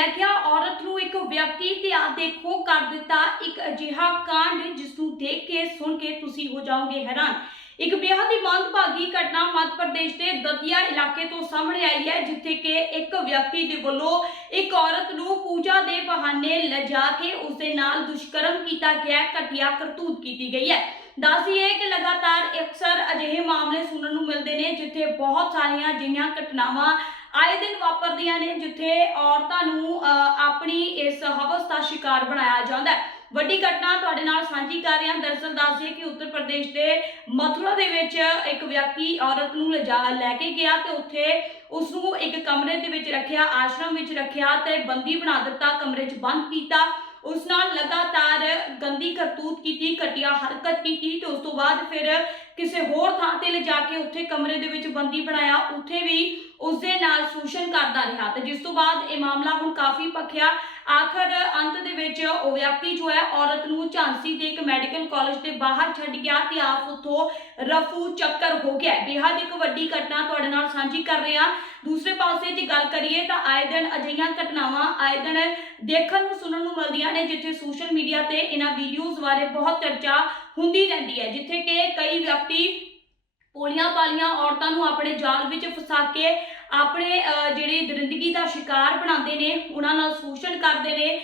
ਲੈ ਗਿਆ ਔਰਤ ਨੂੰ ਇੱਕ ਵਿਅਕਤੀ ਤੇ ਆ ਦੇਖੋ ਕਰ ਦਿੱਤਾ। ਇੱਕ ਅਜਿਹਾ ਕਾਂਡ ਜਿਸ ਨੂੰ ਦੇਖ ਕੇ, ਸੁਣ ਕੇ ਤੁਸੀਂ ਹੋ ਜਾਓਗੇ ਹੈਰਾਨ। ਇੱਕ ਬੇਹੱਦ ਹੀ ਮੰਦਭਾਗੀ ਘਟਨਾ ਮੱਧ ਪ੍ਰਦੇਸ਼ ਦੇ ਦਤੀਆ ਇਲਾਕੇ ਤੋਂ ਸਾਹਮਣੇ ਆਈ ਹੈ, ਜਿੱਥੇ ਕਿ ਇੱਕ ਵਿਅਕਤੀ ਦੇ ਵੱਲੋਂ ਇੱਕ ਔਰਤ ਨੂੰ ਪੂਜਾ ਦੇ ਬਹਾਨੇ ਲਿਜਾ ਕੇ ਉਸ ਦੇ ਨਾਲ ਦੁਸ਼ਕਰਮ ਕੀਤਾ ਗਿਆ, ਘਟੀਆ ਕਰਤੂਤ ਕੀਤੀ ਗਈ ਹੈ। ਦੱਸੀਏ ਕਿ ਲਗਾਤਾਰ ਅਕਸਰ ਅਜਿਹੇ ਮਾਮਲੇ ਸੁਣਨ ਨੂੰ ਮਿਲਦੇ ਨੇ, ਜਿੱਥੇ ਬਹੁਤ ਸਾਰੀਆਂ ਅਜਿਹੀਆਂ ਘਟਨਾਵਾਂ ਆਏ ਦਿਨ ਵਾਪਰਦੀਆਂ ਨੇ ਜਿੱਥੇ ਔਰਤਾਂ ਨੂੰ ਆਪਣੀ ਇਸ ਹਵਸ ਦਾ ਸ਼ਿਕਾਰ ਬਣਾਇਆ ਜਾਂਦਾ ਹੈ। ਵੱਡੀ ਘਟਨਾ ਤੁਹਾਡੇ ਨਾਲ ਸਾਂਝੀ ਕਰ ਰਿਹਾ ਹਾਂ। ਦਰਅਸਲ ਦੱਸਦੇ ਕਿ ਉੱਤਰ ਪ੍ਰਦੇਸ਼ ਦੇ ਮਥੁਰਾ ਦੇ ਵਿੱਚ ਇੱਕ ਵਿਅਕਤੀ ਔਰਤ ਨੂੰ ਲਿਜਾ ਲੈ ਕੇ ਗਿਆ ਤੇ ਉੱਥੇ ਉਸ ਨੂੰ ਇੱਕ ਕਮਰੇ ਦੇ ਵਿੱਚ ਰੱਖਿਆ, ਆਸ਼ਰਮ ਵਿੱਚ ਰੱਖਿਆ ਤੇ ਬੰਦੀ ਬਣਾ ਦਿੱਤਾ, ਕਮਰੇ 'ਚ ਬੰਦ ਕੀਤਾ। ਉਸ ਨਾਲ ਲਗਾਤਾਰ ਗੰਦੀ ਕਰਤੂਤ ਕੀਤੀ, ਘਟੀਆ ਹਰਕਤ ਕੀਤੀ ਤੇ ਉਸ ਤੋਂ ਬਾਅਦ ਫਿਰ ਕਿਸੇ ਹੋਰ ਥਾਂ ਤੇ ਲਿਜਾ ਕੇ ਉੱਥੇ ਕਮਰੇ ਦੇ ਵਿੱਚ ਬੰਦੀ ਬਣਾਇਆ। ਉੱਥੇ ਵੀ ਉਸ ਦੇ ਨਾਲ ਸ਼ੋਸ਼ਣ ਕਰਦਾ ਰਿਹਾ ਤੇ ਜਿਸ ਤੋਂ ਬਾਅਦ ਇਹ ਮਾਮਲਾ ਹੁਣ ਕਾਫੀ ਪੱਖਿਆ ਆਖਰ ਅੰਤ ਦੇ ਵਿੱਚ ਉਹ ਵਿਅਕਤੀ ਜੋ ਹੈ, ਔਰਤ ਨੂੰ ਝਾਂਸੀ ਦੇ ਇੱਕ ਮੈਡੀਕਲ ਕਾਲਜ ਦੇ ਬਾਹਰ ਛੱਡ ਗਿਆ ਤੇ ਆਪ ਉੱਥੋਂ ਰਫੂ ਚੱਕਰ ਹੋ ਗਿਆ ਬੇਹੱਦ ਇੱਕ ਵੱਡੀ ਘਟਨਾ ਤੁਹਾਡੇ ਨਾਲ ਸਾਂਝੀ ਕਰ ਰਹੇ ਹਾਂ। ਦੂਸਰੇ ਪਾਸੇ ਜੇ ਗੱਲ ਕਰੀਏ ਤਾਂ ਆਏ ਦਿਨ ਅਜਿਹੀਆਂ ਘਟਨਾਵਾਂ, ਆਏ ਦਿਨ ਦੇਖਣ ਨੂੰ, ਸੁਣਨ ਨੂੰ ਮਿਲਦੀਆਂ ਨੇ ਜਿੱਥੇ ਸੋਸ਼ਲ ਮੀਡੀਆ ਤੇ ਇਹਨਾਂ ਵੀਡੀਓਜ਼ ਬਾਰੇ ਬਹੁਤ ਚਰਚਾ ਹੁੰਦੀ ਰਹਿੰਦੀ ਹੈ, ਜਿੱਥੇ ਕਿ ਕਈ ਵਿਅਕਤੀ ਪੋਲੀਆਂ ਪਾਲੀਆਂ ਔਰਤਾਂ ਨੂੰ ਆਪਣੇ ਜਾਲ ਵਿੱਚ ਫਸਾ ਕੇ ਆਪਣੇ ਜਿਹੜੇ ਦਰਿੰਦਗੀ ਦਾ ਸ਼ਿਕਾਰ ਬਣਾਉਂਦੇ ਨੇ, ਉਹਨਾਂ ਨਾਲ ਸ਼ੋਸ਼ਣ ਕਰਦੇ ਨੇ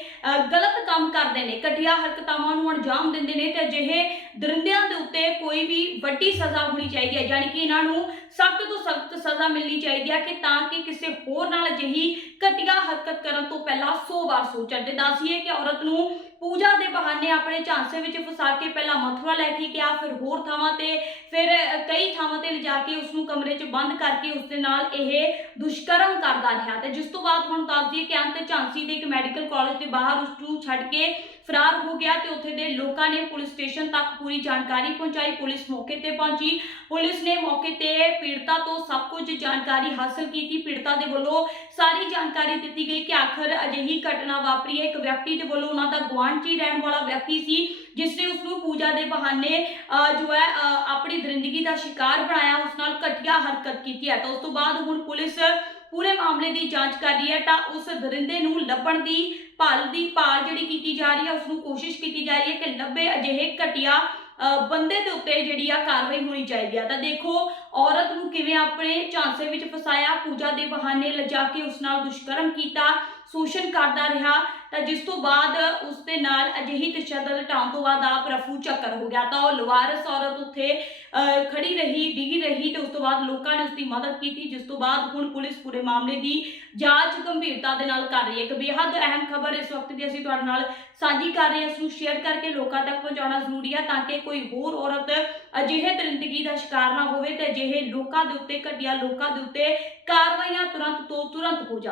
ਗਲਤ ਕੰਮ ਕਰਦੇ ਨੇ ਘਟੀਆ ਹਰਕਤਾਵਾਂ ਨੂੰ ਅੰਜਾਮ ਦਿੰਦੇ ਨੇ ਤੇ ਅਜਿਹੇ ਦਰਿੰਦਿਆਂ ਦੇ ਉੱਤੇ ਕੋਈ ਵੀ ਵੱਡੀ ਸਜ਼ਾ ਹੋਣੀ ਚਾਹੀਦੀ ਹੈ। ਯਾਨੀ ਕਿ ਇਹਨਾਂ ਨੂੰ ਸਖਤ ਤੋਂ ਸਖਤ ਸਜ਼ਾ ਮਿਲਣੀ ਚਾਹੀਦੀ ਹੈ ਕਿ ਤਾਂ ਕਿ ਕਿਸੇ ਹੋਰ ਨਾਲ ਅਜਿਹੀ ਘਟੀਆ ਹਰਕਤ ਕਰਨ ਤੋਂ ਪਹਿਲਾਂ 100 ਵਾਰ ਸੋਚਣ ਤੇ ਦੱਸੀਏ ਕਿ ਔਰਤ ਨੂੰ ਪੂਜਾ ਦੇ ਬਹਾਨੇ ਆਪਣੇ ਝਾਂਸੇ ਵਿੱਚ ਫਸਾ ਕੇ ਪਹਿਲਾਂ ਮਥੁਰਾ ਲੈ ਕੇ ਗਿਆ, ਫਿਰ ਹੋਰ ਥਾਵਾਂ ਤੇ, ਫਿਰ ਕਈ ਥਾਵਾਂ ਤੇ ਲਿਜਾ ਕੇ ਉਸ ਨੂੰ ਕਮਰੇ 'ਚ ਬੰਦ ਕਰਕੇ ਉਸ ਦੇ ਨਾਲ ਇਹ ਦੁਸ਼ਕਰਮ ਕਰਦਾ ਰਿਹਾ ਤੇ ਜਿਸ ਤੋਂ ਬਾਅਦ ਹੁਣ ਦੱਸ ਦਈਏ ਕਿ ਅੰਤ ਝਾਂਸੀ ਦੇ ਇੱਕ ਮੈਡੀਕਲ ਕਾਲਜ ਦੇ ਬਾਹਰ ਉਸ ਨੂੰ ਛੱਡ ਕੇ ਫਰਾਰ ਹੋ ਗਿਆ ਤੇ ਉੱਥੇ ਦੇ ਲੋਕਾਂ ਨੇ ਪੁਲਿਸ ਸਟੇਸ਼ਨ ਤੱਕ ਪੂਰੀ ਜਾਣਕਾਰੀ ਪਹੁੰਚਾਈ। ਪੁਲਿਸ ਮੌਕੇ ਤੇ ਪਹੁੰਚੀ। ਪੁਲਿਸ ਨੇ ਮੌਕੇ ਤੇ ਪੀੜਤਾ ਤੋਂ ਸਭ ਕੁਝ ਜਾਣਕਾਰੀ ਹਾਸਲ ਕੀਤੀ। ਪੀੜਤਾ ਦੇ ਵੱਲੋਂ ਸਾਰੀ ਜਾਣਕਾਰੀ ਦਿੱਤੀ ਗਈ ਕਿ ਆਖਰ ਅਜਿਹੀ ਘਟਨਾ ਵਾਪਰੀ ਹੈ। ਇੱਕ ਵਿਅਕਤੀ ਦੇ ਵੱਲੋਂ ਉਹਨਾਂ ਦਾ ਗੁਆਂਢ 'ਚ ਹੀ ਰਹਿਣ ਵਾਲਾ ਵਿਅਕਤੀ ਸੀ ਜਿਸ ਨੇ ਉਸ ਨੂੰ ਪੂਜਾ ਦੇ ਬਹਾਨੇ ਅ, ਜੋ ਹੈ ਅ, ਆਪਣੀ ਦਰਿੰਦਗੀ ਦਾ ਸ਼ਿਕਾਰ ਬਣਾਇਆ। ਉਸ ਨਾਲ ਘਟੀਆ ਹਰਕਤ ਕੀਤੀ ਹੈ ਤਾਂ ਉਸ ਤੋਂ ਬਾਅਦ ਹੁਣ ਪੁਲਿਸ ਪੂਰੇ ਮਾਮਲੇ ਦੀ ਜਾਂਚ ਕਰ ਰਹੀ ਹੈ ਤਾਂ ਉਸ ਦਰਿੰਦੇ ਨੂੰ ਲੱਭਣ ਦੀ ਭਾਲ ਦੀ ਭਾਲ ਜਿਹੜੀ ਕੀਤੀ ਜਾ ਰਹੀ ਹੈ, ਉਸ ਨੂੰ ਕੋਸ਼ਿਸ਼ ਕੀਤੀ ਜਾ ਰਹੀ ਹੈ ਕਿ ਲੱਭੇ ਅਜਿਹੇ ਘਟੀਆ ਬੰਦੇ ਦੇ ਉੱਤੇ ਜਿਹੜੀ ਆ ਕਾਰਵਾਈ ਹੋਣੀ ਚਾਹੀਦੀ ਆ ਤਾਂ ਦੇਖੋ, ਔਰਤ ਨੂੰ ਕਿਵੇਂ ਆਪਣੇ ਝਾਂਸੇ ਵਿੱਚ ਫਸਾਇਆ, ਪੂਜਾ ਦੇ ਬਹਾਨੇ ਲਿਜਾ ਕੇ ਉਸ ਨਾਲ ਦੁਸ਼ਕਰਮ ਕੀਤਾ ਸ਼ੋਸ਼ਣ ਕਰਦਾ ਰਿਹਾ ਤਾਂ ਜਿਸ ਤੋਂ ਬਾਅਦ ਉਸ ਦੇ ਨਾਲ ਅਜਿਹੀ ਤਸ਼ੱਦਦ ਢਾਉਣ ਤੋਂ ਬਾਅਦ ਆਪ ਰਫੂ ਚੱਕਰ ਹੋ ਗਿਆ। ਤਾਂ ਉਹ ਲਵਾਰਸ ਔਰਤ ਉੱਥੇ ਅ, ਖੜੀ ਰਹੀ ਡਿੱਗੀ ਰਹੀ ਤੇ ਉਸ ਤੋਂ ਬਾਅਦ ਲੋਕਾਂ ਨੇ ਉਸ ਦੀ ਮਦਦ ਕੀਤੀ ਜਿਸ ਤੋਂ ਬਾਅਦ ਹੁਣ ਪੁਲਿਸ ਪੂਰੇ ਮਾਮਲੇ ਦੀ ਜਾਂਚ ਗੰਭੀਰਤਾ ਦੇ ਨਾਲ ਕਰ ਰਹੀ ਹੈ। ਇੱਕ ਬੇਹੱਦ ਅਹਿਮ ਖਬਰ ਇਸ ਵਕਤ ਦੀ ਅਸੀਂ ਤੁਹਾਡੇ ਨਾਲ ਸਾਂਝੀ ਕਰ ਰਹੇ ਹਾਂ ਇਸ ਨੂੰ ਸ਼ੇਅਰ ਕਰਕੇ ਲੋਕਾਂ ਤੱਕ ਪਹੁੰਚਾਉਣਾ ਜ਼ਰੂਰੀ ਹੈ ਤਾਂ ਕਿ ਕੋਈ ਹੋਰ ਔਰਤ ਅਜਿਹੇ ਦਰਿੰਦਗੀ ਦਾ ਸ਼ਿਕਾਰ ਨਾ ਹੋਵੇ ਤੇ ਅਜਿਹੇ ਲੋਕਾਂ ਦੇ ਉੱਤੇ ਘਟੀਆ ਲੋਕਾਂ ਦੇ ਉੱਤੇ ਕਾਰਵਾਈਆਂ ਤੁਰੰਤ ਤੋਂ ਤੁਰੰਤ ਹੋ ਜਾਣ।